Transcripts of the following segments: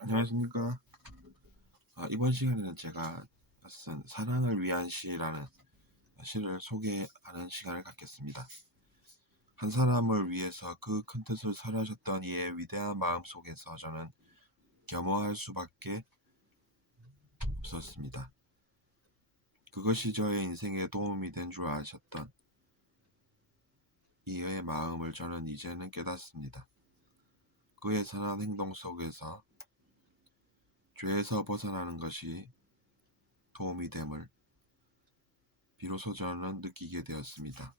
안녕하십니까. 이번 시간에는 제가 쓴 사랑을 위한 시라는 시를 소개하는 시간을 갖겠습니다. 한 사람을 위해서 그 큰 뜻을 설하셨던 이의 위대한 마음 속에서 저는 겸허할 수밖에 없었습니다. 그것이 저의 인생에 도움이 된 줄 아셨던 이의 마음을 저는 이제는 깨닫습니다. 그의 선한 행동 속에서 죄에서 벗어나는 것이 도움이 됨을 비로소 저는 느끼게 되었습니다.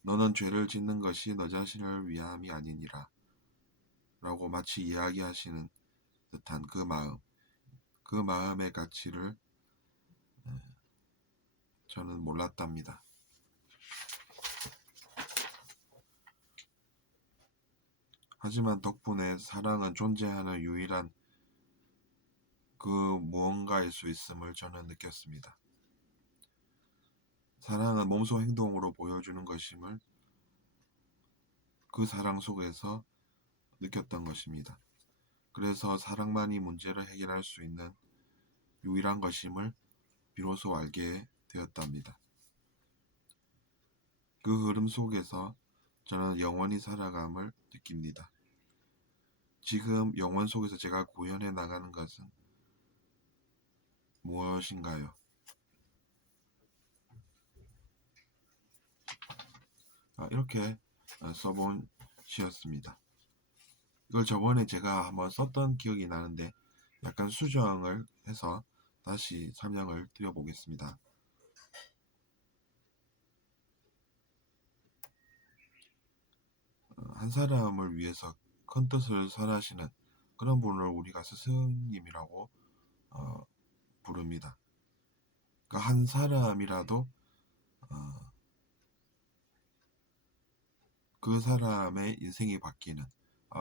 너는 죄를 짓는 것이 너 자신을 위함이 아니니라 라고 마치 이야기하시는 듯한 그 마음의 가치를 저는 몰랐답니다. 하지만 덕분에 사랑은 존재하는 유일한 그 무언가일 수 있음을 저는 느꼈습니다. 사랑은 몸소 행동으로 보여주는 것임을 그 사랑 속에서 느꼈던 것입니다. 그래서 사랑만이 문제를 해결할 수 있는 유일한 것임을 비로소 알게 되었답니다. 그 흐름 속에서 저는 영원히 살아감을 느낍니다. 지금 영원 속에서 제가 구현해 나가는 것은 무엇인가요? 이렇게 써본 시였습니다. 이걸 저번에 제가 한번 썼던 기억이 나는데 약간 수정을 해서 다시 설명을 드려보겠습니다. 한 사람을 위해서 큰 뜻을 설하시는 그런 분을 우리가 스승님이라고 부릅니다. 그러니까 한 사람이라도 그 사람의 인생이 바뀌는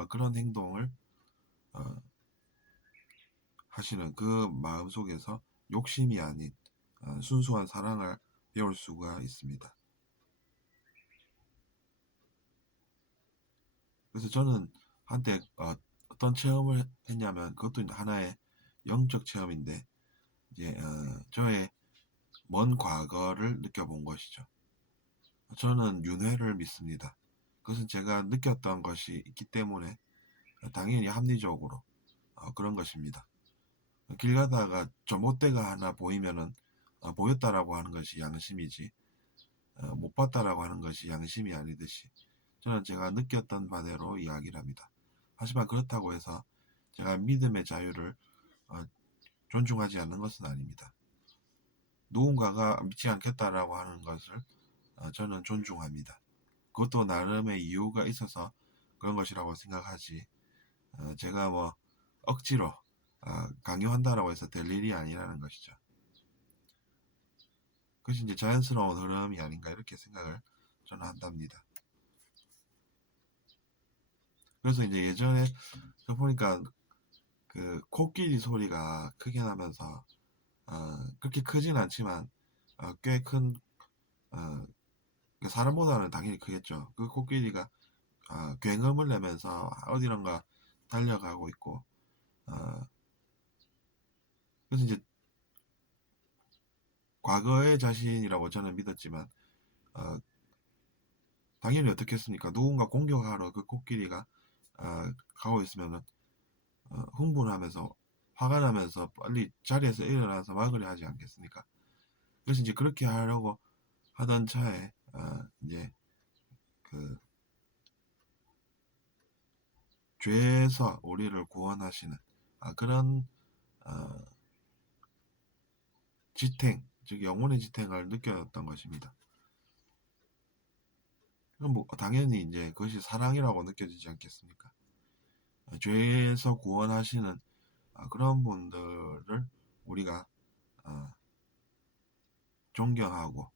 그런 행동을 하시는 그 마음 속에서 욕심이 아닌 순수한 사랑을 배울 수가 있습니다. 그래서 저는 한때 어떤 체험을 했냐면 그것도 하나의 영적 체험인데 이제 저의 먼 과거를 느껴본 것이죠. 저는 윤회를 믿습니다. 그것은 제가 느꼈던 것이 있기 때문에 당연히 합리적으로 그런 것입니다. 길 가다가 전봇대가 하나 보이면은 보였다라고 하는 것이 양심이지 못 봤다라고 하는 것이 양심이 아니듯이 저는 제가 느꼈던 바대로 이야기를 합니다. 하지만 그렇다고 해서 제가 믿음의 자유를 존중하지 않는 것은 아닙니다. 누군가가 믿지 않겠다라고 하는 것을 저는 존중합니다. 그것도 나름의 이유가 있어서 그런 것이라고 생각하지 제가 뭐 억지로 강요한다라고 해서 될 일이 아니라는 것이죠. 그것이 이제 자연스러운 흐름이 아닌가 이렇게 생각을 저는 한답니다. 그래서 이제 예전에 저 보니까 그 코끼리 소리가 크게 나면서 그렇게 크진 않지만 꽤 큰 사람보다는 당연히 크겠죠. 그 코끼리가 굉음을 내면서 어디론가 달려가고 있고 그래서 이제 과거의 자신이라고 저는 믿었지만 당연히 어떻겠습니까? 누군가 공격하러 그 코끼리가 가고 있으면은 흥분하면서 화가 나면서 빨리 자리에서 일어나서 막으려 하지 않겠습니까? 그래서 이제 그렇게 하려고 하던 차에 이제 그 죄에서 우리를 구원하시는 그런 지탱, 즉 영혼의 지탱을 느꼈던 것입니다. 그럼 뭐 당연히 이제 그것이 사랑이라고 느껴지지 않겠습니까? 죄에서 구원하시는 그런 분들을 우리가 존경하고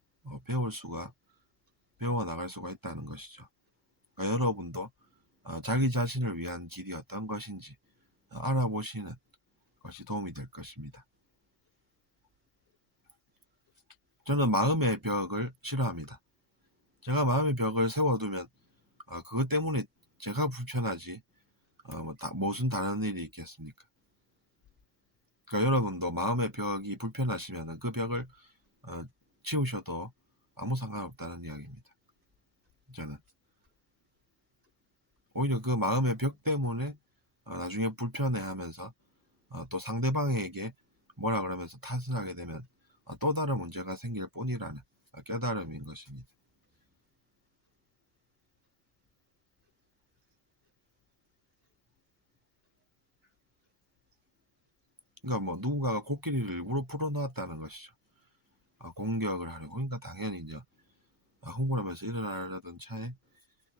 배워 나갈 수가 있다는 것이죠. 그러니까 여러분도 자기 자신을 위한 길이 어떤 것인지 알아보시는 것이 도움이 될 것입니다. 저는 마음의 벽을 싫어합니다. 제가 마음의 벽을 세워두면 그것 때문에 제가 불편하지 무슨 다른 일이 있겠습니까? 그러니까 여러분도 마음의 벽이 불편하시면 그 벽을 어, 치우셔도 아무 상관없다는 이야기입니다. 저는 오히려 그 마음의 벽 때문에 나중에 불편해하면서 또 상대방에게 뭐라 그러면서 탓을 하게 되면 또 다른 문제가 생길 뿐이라는 깨달음인 것입니다. 그러니까 뭐 누군가가 코끼리를 일부러 풀어놓았다는 것이죠. 공격을 하려고. 그러니까 당연히 이제 흥분하면서 일어나려던 차에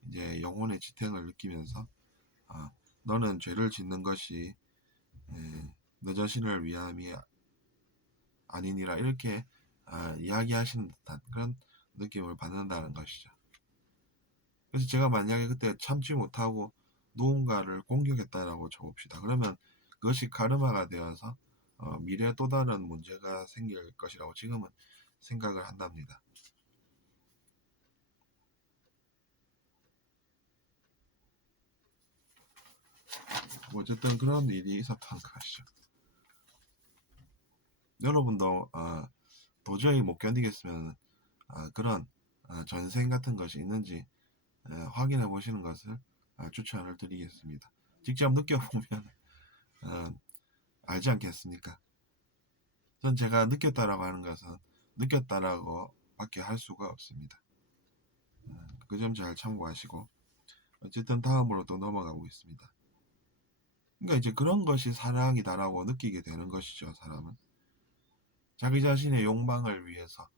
이제 영혼의 지탱을 느끼면서 아, 너는 죄를 짓는 것이 너 자신을 위함이 아니니라 이렇게 이야기하시는 듯한 그런 느낌을 받는다는 것이죠. 그래서 제가 만약에 그때 참지 못하고 누군가를 공격했다라고 쳐봅시다. 그러면 그것이 카르마가 되어서 미래에 또 다른 문제가 생길 것이라고 지금은 생각을 한답니다. 어쨌든 그런 일이 있었던 것이죠. 여러분도 도저히 못 견디겠으면 그런 전생 같은 것이 있는지 확인해 보시는 것을 추천을 드리겠습니다. 직접 느껴보면 알지 않겠습니까? 전 제가 느꼈다라고 하는 것은 느꼈다라고 밖에 할 수가 없습니다. 그 점 잘 참고하시고 어쨌든 다음으로 또 넘어가고 있습니다. 그러니까 이제 그런 것이 사랑이다라고 느끼게 되는 것이죠. 사람은 자기 자신의 욕망을 위해서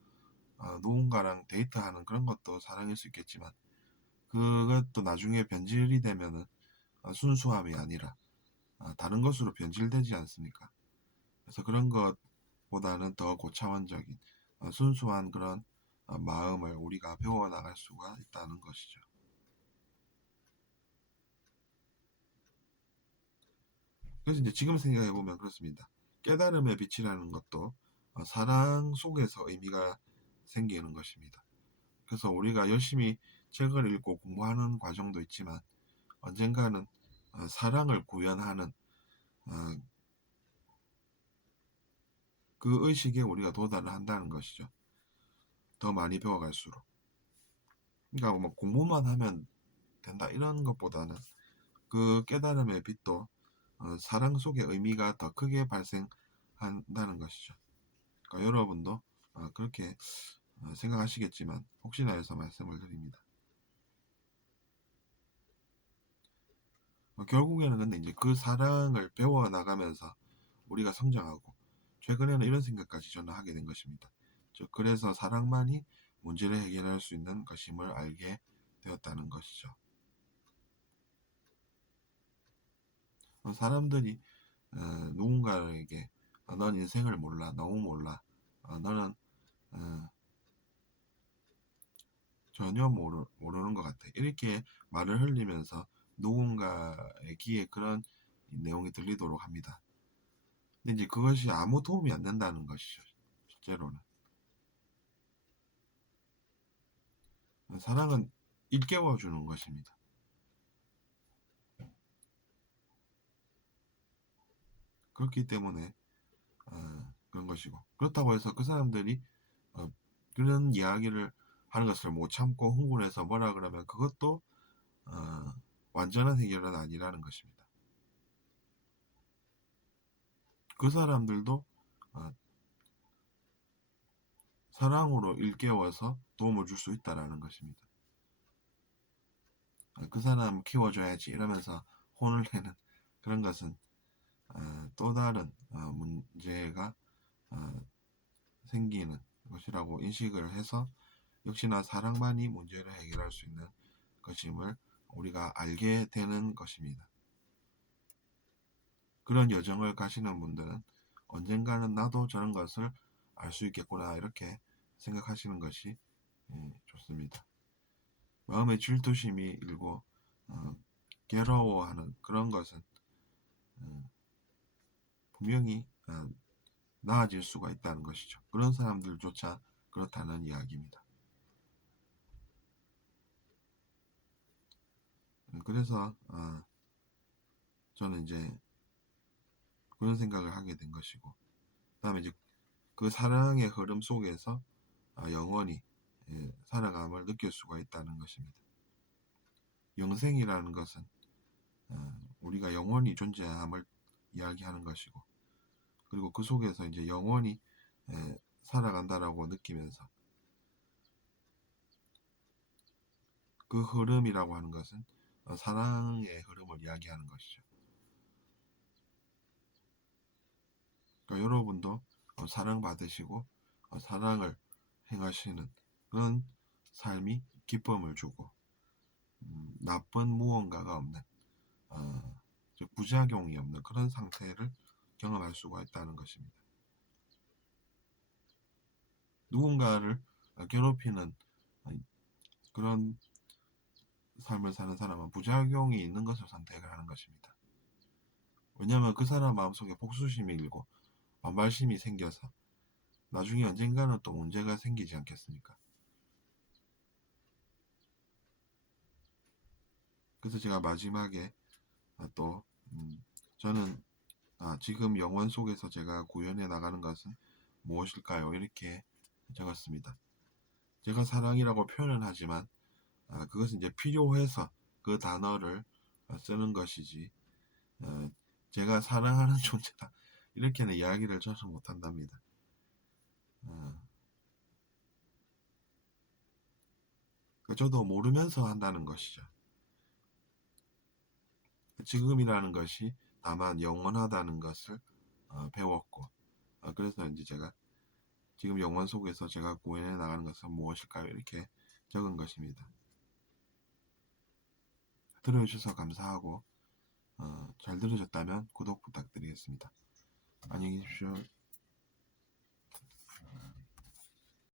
누군가랑 데이트하는 그런 것도 사랑일 수 있겠지만 그것도 나중에 변질이 되면은 순수함이 아니라 다른 것으로 변질되지 않습니까? 그래서 그런 것보다는 더 고차원적인 순수한 그런 마음을 우리가 배워나갈 수가 있다는 것이죠. 그래서 이제 지금 생각해보면 그렇습니다. 깨달음의 빛이라는 것도 사랑 속에서 의미가 생기는 것입니다. 그래서 우리가 열심히 책을 읽고 공부하는 과정도 있지만 언젠가는 사랑을 구현하는 어, 그 의식에 우리가 도달을 한다는 것이죠. 더 많이 배워갈수록. 그러니까 뭐 공부만 하면 된다 이런 것보다는 그 깨달음의 빛도 사랑 속의 의미가 더 크게 발생한다는 것이죠. 그러니까 여러분도 그렇게 생각하시겠지만 혹시나 해서 말씀을 드립니다. 결국에는 근데 이제 그 사랑을 배워 나가면서 우리가 성장하고 최근에는 이런 생각까지 저는 하게 된 것입니다. 그래서 사랑만이 문제를 해결할 수 있는 것임을 알게 되었다는 것이죠. 사람들이 누군가에게 넌 인생을 몰라, 너무 몰라, 너는 전혀 모르는 것 같아. 이렇게 말을 흘리면서 누군가의 귀에 그런 내용이 들리도록 합니다. 근데 이제 그것이 아무 도움이 안 된다는 것이죠. 실제로는. 사랑은 일깨워 주는 것입니다. 그렇기 때문에 그런 것이고 그렇다고 해서 그 사람들이 어, 그런 이야기를 하는 것을 못 참고 흥분해서 뭐라 그러면 그것도 어, 완전한 해결은 아니라는 것입니다. 그 사람들도 어, 사랑으로 일깨워서 도움을 줄 수 있다라는 것입니다. 그 사람 키워줘야지 이러면서 혼을 내는 그런 것은 또 다른 문제가 어, 생기는 것이라고 인식을 해서 역시나 사랑만이 문제를 해결할 수 있는 것임을 우리가 알게 되는 것입니다. 그런 여정을 가시는 분들은 언젠가는 나도 저런 것을 알 수 있겠구나 이렇게 생각하시는 것이 좋습니다. 마음의 질투심이 일고 괴로워하는 그런 것은 분명히 나아질 수가 있다는 것이죠. 그런 사람들조차 그렇다는 이야기입니다. 그래서 저는 이제 그런 생각을 하게 된 것이고, 그다음에 이제 그 사랑의 흐름 속에서 영원히 살아감을 느낄 수가 있다는 것입니다. 영생이라는 것은 우리가 영원히 존재함을 이야기하는 것이고, 그리고 그 속에서 이제 영원히 살아간다라고 느끼면서 그 흐름이라고 하는 것은 사랑의 흐름을 이야기하는 것이죠. 그러니까 여러분도 사랑받으시고 사랑을 행하시는 그런 삶이 기쁨을 주고 나쁜 무언가가 없는 즉 부작용이 없는 그런 상태를 경험할 수가 있다는 것입니다. 누군가를 괴롭히는 그런 삶을 사는 사람은 부작용이 있는 것을 선택을 하는 것입니다. 왜냐하면 그 사람 마음속에 복수심이 일고 반발심이 생겨서 나중에 언젠가는 또 문제가 생기지 않겠습니까? 그래서 제가 마지막에 또 저는 지금 영원 속에서 제가 구현해 나가는 것은 무엇일까요? 이렇게 적었습니다. 제가 사랑이라고 표현은 하지만 그것은 이제 필요해서 그 단어를 쓰는 것이지 제가 사랑하는 존재다 이렇게는 이야기를 저는 못한답니다. 저도 모르면서 한다는 것이죠. 지금이라는 것이 다만 영원하다는 것을 배웠고 그래서 이제 제가 지금 영원 속에서 제가 구현해 나가는 것은 무엇일까요? 이렇게 적은 것입니다. 들어주셔서 감사하고 잘 들으셨다면 구독 부탁드리겠습니다. 안녕히 계십시오.